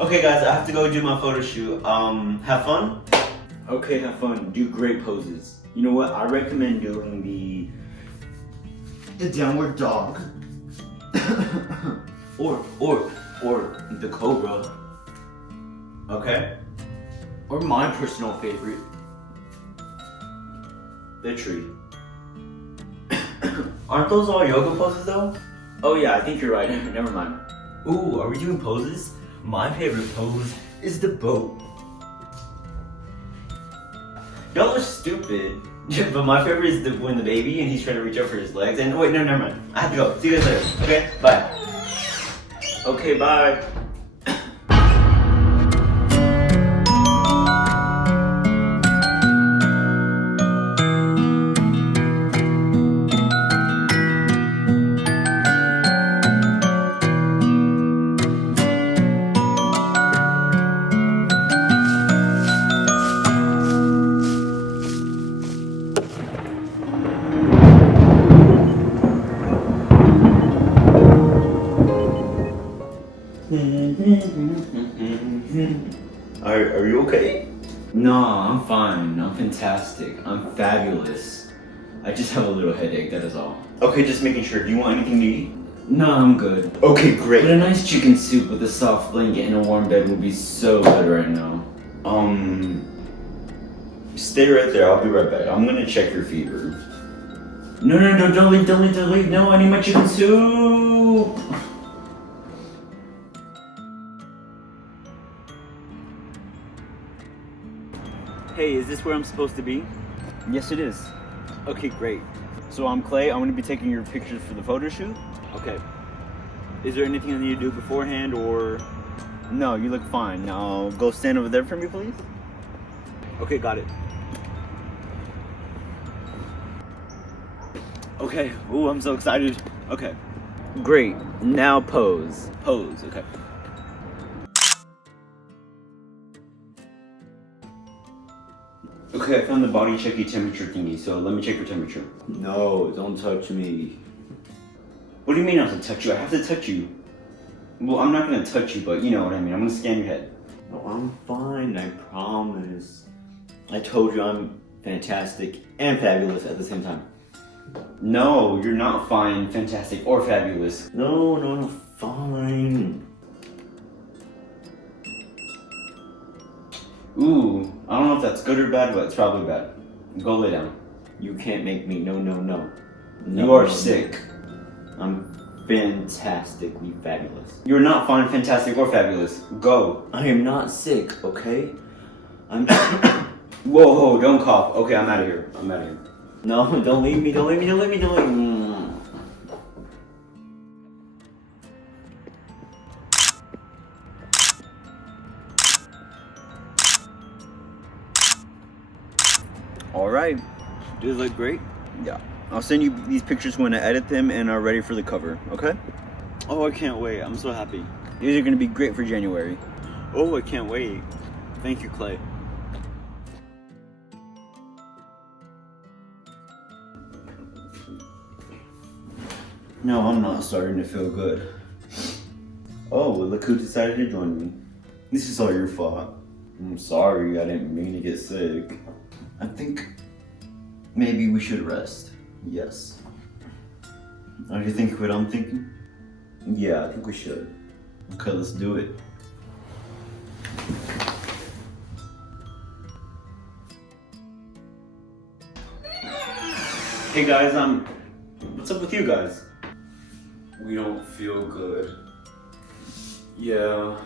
Okay guys, I have to go do my photo shoot. Have fun? Okay, have fun. Do great poses. You know what? I recommend doing the downward dog. or the cobra. Okay. Or my personal favorite, The tree. Aren't those all yoga poses though? oh yeah, I think you're right. Never mind. Ooh, are we doing poses? My favorite pose is the boat. Y'all are stupid. But my favorite is when the baby and he's trying to reach up for his legs. And wait, no, never mind. I have to go. See you guys later. Okay, bye. Okay, bye. Are you okay? No, I'm fine. I'm fantastic. I'm fabulous. I just have a little headache, that is all. Okay, just making sure. Do you want anything to eat? No, I'm good. Okay, But great. a nice chicken soup with a soft blanket and a warm bed would be so good right now. Stay right there. I'll be right back. I'm gonna check your fever. No, don't leave. No, I need my chicken soup. Hey, is this where I'm supposed to be? Yes, it is. Okay, great. So I'm Clay. I'm going to be taking your pictures for the photo shoot. Okay. Is there anything I need to do beforehand or? No, you look fine. Now go stand over there for me, please. Okay, got it. Okay. Ooh, I'm so excited. Okay. Great. Now pose. Pose. Okay. Okay, I found the body checky temperature thingy, so let me check your temperature. No, don't touch me. What do you mean I have to touch you? I have to touch you. Well, I'm not gonna touch you, but you know what I mean. I'm gonna scan your head. No, I'm fine. I promise. I told you I'm fantastic and fabulous at the same time. No, you're not fine, fantastic, or fabulous. No, fine. Ooh, I don't know if that's good or bad, but it's probably bad. Go lay down. You can't make me. No. You are sick. I'm fantastically fabulous. You're not fine, fantastic, or fabulous. Go. I am not sick, okay? I'm. Whoa, don't cough. Okay, I'm out of here. No, don't leave me. Alright, these look great. Yeah, I'll send you these pictures when I edit them and are ready for the cover, okay? Oh, I can't wait. I'm so happy. These are gonna be great for January. Oh, I can't wait. Thank you, Clay. No, I'm not starting to feel good. Oh, well, look who decided to join me. This is all your fault. I'm sorry, I didn't mean to get sick. I think maybe we should rest. Yes. Oh, you think what I'm thinking? Yeah, I think we should. Okay, let's do it. Hey guys, what's up with you guys? We don't feel good. Yeah.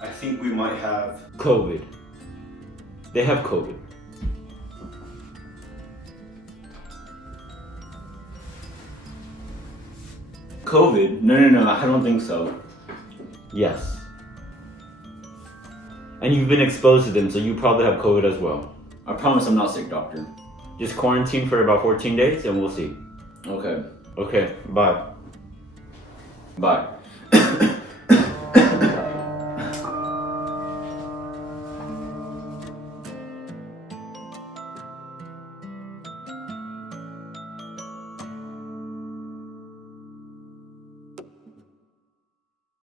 I think we might have COVID. They have COVID. COVID? No, I don't think so. Yes. And you've been exposed to them, so you probably have COVID as well. I promise I'm not sick, doctor. Just quarantine for about 14 days and we'll see. Okay. Okay, bye. Bye.